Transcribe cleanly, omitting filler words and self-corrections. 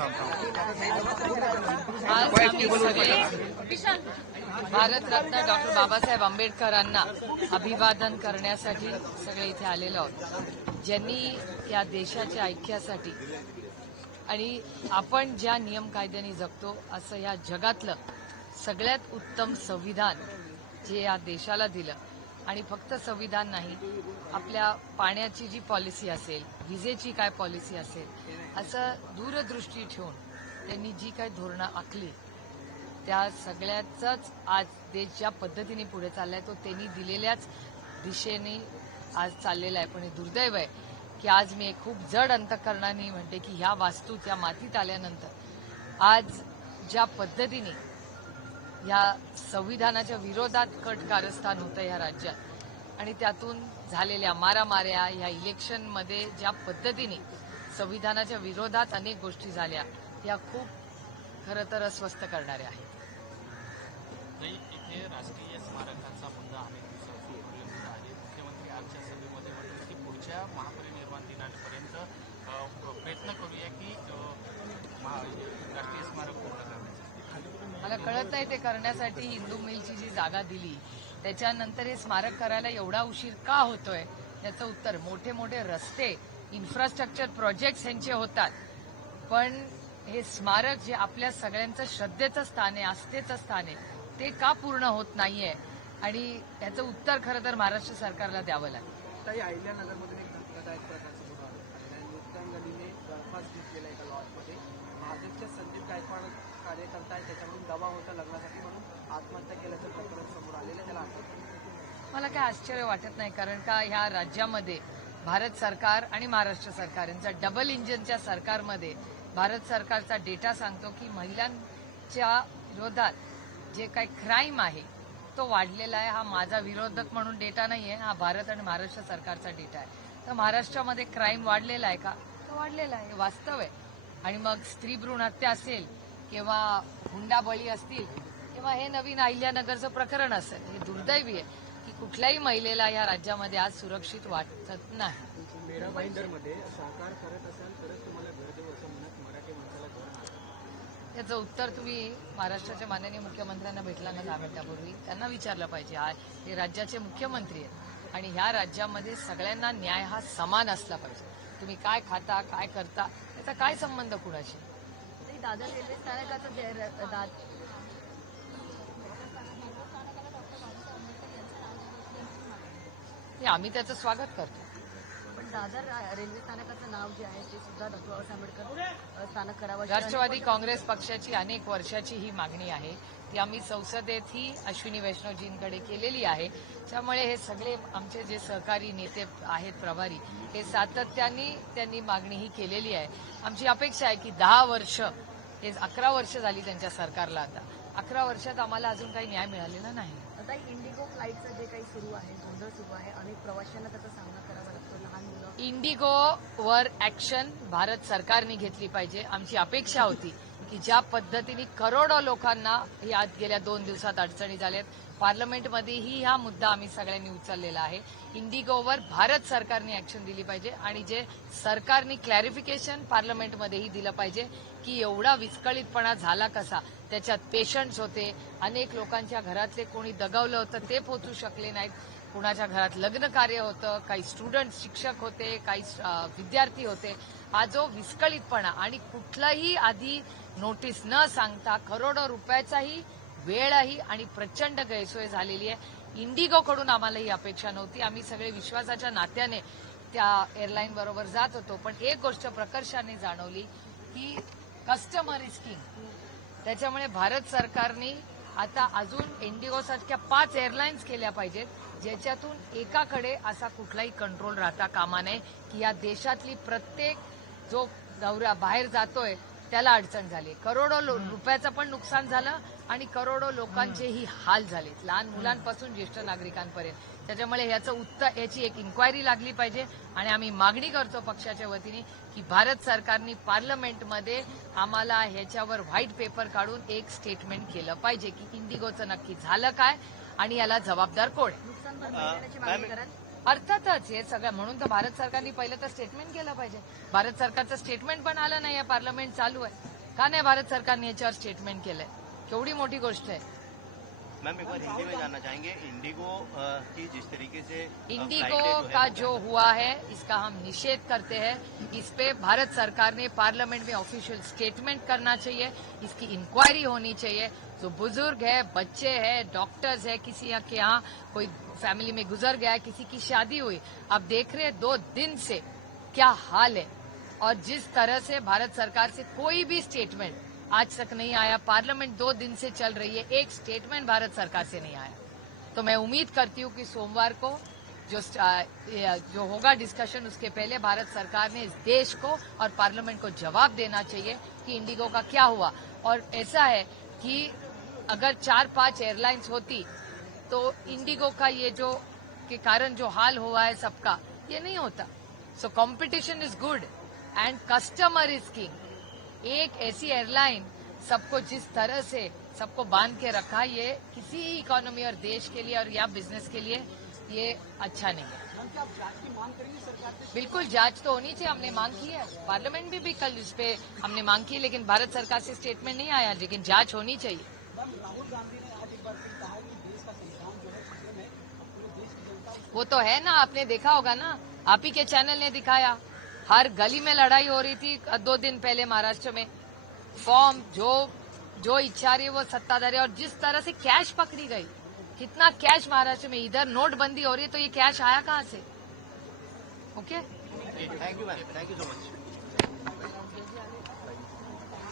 आज आम्ही सगळे भारतरत्न डॉक्टर बाबासाहेब आंबेडकरांना अभिवादन करण्यासाठी सगळे इथे आलेलो आहोत, ज्यांनी या देशाच्या ऐक्यासाठी आणि आपण ज्या नियम कायद्याने जगतो असं या जगातलं सगळ्यात उत्तम संविधान जे या देशाला दिलं, आणि फक्त संविधान नाही, आपल्या पाण्याची जी पॉलिसी असेल, विजेची काय पॉलिसी असेल, असं दूरदृष्टी ठेवून त्यांनी जी काय धोरणं आखली त्या सगळ्याचाच आज देश ज्या पद्धतीने पुढे चाललाय तो त्यांनी दिलेल्याच दिशेने आज चाललेला आहे. पण हे दुर्दैव आहे की आज मी एक खूप जड अंतःकरणाने म्हणते की ह्या वास्तू त्या मातीत आल्यानंतर आज ज्या पद्धतीने या संविधानाच्या विरोधात कट कारस्थान होतं या राज्यात आणि त्यातून झालेल्या मारामाऱ्या, ह्या इलेक्शनमध्ये ज्या पद्धतीने संविधानाच्या विरोधात अनेक गोष्टी झाल्या या खूप खरं तर अस्वस्थ करणाऱ्या आहेत. इथे राष्ट्रीय स्मारकाचा मुद्दा अनेक दिवसांपासून आहे. मुख्यमंत्री आजच्या सभेमध्ये म्हटलं की पुढच्या महापरिनिर्वाण दिनापर्यंत प्रयत्न करूया की राष्ट्रीय स्मारक पूर्ण करण्यासाठी. मला कळत नाही ते करण्यासाठी हिंदू मिलची जी जागा दिली त्याच्यानंतर हे स्मारक करायला एवढा उशीर का होतोय याचं उत्तर मोठे मोठे रस्ते, इन्फ्रास्ट्रक्चर प्रोजेक्ट्स यांचे होतात, पण हे स्मारक जे आपल्या सगळ्यांचं श्रद्धेचं स्थान आहे, आस्थेचं स्थान आहे, ते का पूर्ण होत नाहीये आणि याचं उत्तर खरं तर महाराष्ट्र सरकारला द्यावं लागेल. ताई, अहिल्यानगरमधून एक धक्कादायक प्रकार समोर आला आहे. नृत्यांगणीने बरखास्त घेतलेला एका लॉजमध्ये भाजपच्या संदीप गायकवाड कार्यकर्ता आहे, त्याच्याकडून दबाव होता लग्नासाठी म्हणून आत्महत्या केल्याचं प्रकरण समोर आलेलं, त्याला आठवतं. मला काय आश्चर्य वाटत नाही, कारण का ह्या राज्यामध्ये भारत सरकार आणि महाराष्ट्र सरकार यांचा डबल इंजिनच्या सरकारमध्ये भारत सरकारचा डेटा सांगतो की महिलांच्या विरोधात जे काही क्राईम आहे तो वाढलेला आहे. हा माझा विरोधक म्हणून डेटा नाहीये, हा भारत आणि महाराष्ट्र सरकारचा डेटा आहे. तर महाराष्ट्रामध्ये क्राईम वाढलेला आहे का? तो वाढलेला आहे, वास्तव आहे. आणि मग स्त्री भ्रूण हत्या असेल किंवा हुंडाबळी असतील किंवा हे नवीन अहिल्यानगरचं प्रकरण असेल, हे दुर्दैवी आहे की कुठल्याही महिलेला या राज्यामध्ये आज सुरक्षित वाटत नाही. मेरा भाईंदरमध्ये सहकार करत असाल तरच तुम्हाला घर देऊ असं म्हणत मराठी माणसाला घर. त्याचं उत्तर तुम्ही महाराष्ट्राच्या माननीय मुख्यमंत्र्यांना भेटला ना 10 मिनिटापूर्वी, त्यांना विचारलं पाहिजे. हे राज्याचे मुख्यमंत्री आहेत आणि ह्या राज्यामध्ये सगळ्यांना न्याय हा समान असला पाहिजे. तुम्ही काय खाता, काय करता, त्याचा काय संबंध कुणाशी? दादर रेल्वे स्थानकाचं आम्ही त्याचं स्वागत करतो. पण दादर रेल्वे स्थानकाचं नाव जे आहे ते सुद्धा डॉक्टर बाबासाहेब आंबेडकर स्थानक करावं. राष्ट्रवादी काँग्रेस पक्षाची अनेक वर्षाची ही मागणी आहे, ती आम्ही संसदेतही अश्विनी वैष्णवजींकडे केलेली आहे. त्यामुळे हे सगळे आमचे जे सहकारी नेते आहेत, प्रभारी, हे सातत्याने त्यांनी मागणी ही केलेली आहे. आमची अपेक्षा आहे की 10 वर्ष, हे 11 वर्ष झाली त्यांच्या सरकारला, आता 11 वर्षात आम्हाला अजून काही न्याय मिळालेला नाही. आता इंडिगो फ्लाईटचं जे काही सुरू आहे, गोंधळ सुरू आहे, अनेक प्रवाशांना त्याचा सामना करावा लागतो, लहान मुलं. इंडिगोवर ऍक्शन भारत सरकारने घेतली पाहिजे. आमची अपेक्षा होती की ज्या पद्धतीने करोडो लोकांना या गेल्या 2 दिवसात अडचणी झाल्यात, पार्लमेंटमध्येही हा मुद्दा आम्ही सगळ्यांनी उचललेला आहे. इंडिगोवर भारत सरकारने ऍक्शन दिली पाहिजे आणि जे सरकारने क्लॅरिफिकेशन पार्लमेंटमध्येही दिलं पाहिजे की एवढा विस्कळीतपणा झाला कसा. त्याच्यात पेशंट्स होते, अनेक लोकांच्या घरातले कोणी दगावलं होतं ते पोहोचू शकले नाहीत, कुणाच्या घरात लग्न कार्य होतं, काही स्टुडंट शिक्षक होते, काही विद्यार्थी होते. हा जो विस्कळीतपणा आणि कुठलाही आधी नोटीस न सांगता करोडो रुपयाचाही वेळही आणि प्रचंड गैरसोय झालेली आहे. इंडिगोकडून आम्हाला ही अपेक्षा नव्हती. आम्ही सगळे विश्वासाच्या नात्याने त्या एअरलाईन बरोबर जात होतो, पण एक गोष्ट प्रकर्षाने जाणवली की कस्टमर इज किंग. त्याच्यामुळे भारत सरकारने आता अजून इंडिगोसारख्या 5 एअरलाईन्स केल्या पाहिजेत, ज्याच्यातून एकाकडे असा कुठलाही कंट्रोल राहता कामा नये की या देशातली प्रत्येक जो दौरा बाहेर जातोय त्याला अडचण झाली. करोडो रुपयाचं पण नुकसान झालं आणि करोडो लोकांचेही हाल झाले, लहान मुलांपासून ज्येष्ठ नागरिकांपर्यंत. त्याच्यामुळे याची एक इन्क्वायरी लागली पाहिजे आणि आम्ही मागणी करतो पक्षाच्या वतीने की भारत सरकारने पार्लमेंटमध्ये आम्हाला ह्याच्यावर व्हाईट पेपर काढून एक स्टेटमेंट केलं पाहिजे की इंडिगोचं नक्की झालं काय आणि याला जबाबदार कोण. नुकसान भरपाई देण्याची मागणी कराल? अर्थातच हे सगळं म्हणून तर भारत सरकारने पहिलं तर स्टेटमेंट केलं पाहिजे. भारत सरकारचं स्टेटमेंट पण आलं नाही, पार्लमेंट चालू आहे. का नाही भारत सरकारने याच्यावर स्टेटमेंट केलंय? केवढी मोठी गोष्ट आहे. मैम एक बार हिंदी में जानना चाहेंगे इंडिगो की जिस तरीके से इंडिगो का जो हुआ है इसका हम निषेध करते हैं. इस पे भारत सरकार ने पार्लियामेंट में ऑफिशियल स्टेटमेंट करना चाहिए. इसकी इंक्वायरी होनी चाहिए. जो बुजुर्ग है, बच्चे हैं, डॉक्टर्स है, किसी के यहाँ कोई फैमिली में गुजर गया है, किसी की शादी हुई, अब देख रहे हैं 2 दिन से क्या हाल है. और जिस तरह से भारत सरकार से कोई भी स्टेटमेंट आज तक नहीं आया. पार्लियामेंट 2 दिन से चल रही है, एक स्टेटमेंट भारत सरकार से नहीं आया. तो मैं उम्मीद करती हूँ कि सोमवार को जो होगा डिस्कशन, उसके पहले भारत सरकार ने इस देश को और पार्लियामेंट को जवाब देना चाहिए कि इंडिगो का क्या हुआ. और ऐसा है कि अगर 4-5 एयरलाइंस होती तो इंडिगो का ये जो के कारण जो हाल हुआ है सबका, ये नहीं होता. So competition is good end customer is king. एक ऐसी एयरलाइन सबको जिस तरह से सबको बांध के रखा, ये किसी इकोनॉमी और देश के लिए और या बिजनेस के लिए ये अच्छा नहीं है. बिल्कुल जांच तो होनी चाहिए. हमने मांग की है, पार्लियामेंट में भी कल इस पे हमने मांग की है, लेकिन भारत सरकार से स्टेटमेंट नहीं आया. लेकिन जांच होनी चाहिए. वो तो है ना, आपने देखा होगा ना, आप ही के चैनल ने दिखाया. हर गली में लड़ाई हो रही थी 2 दिन पहले महाराष्ट्र में. फॉर्म जो इच्छा रही है वो सत्ताधारी, और जिस तरह से कैश पकड़ी गई, कितना कैश महाराष्ट्र में. इधर नोटबंदी हो रही है तो ये कैश आया कहाँ से? Okay thank you ma'am, thank you so much.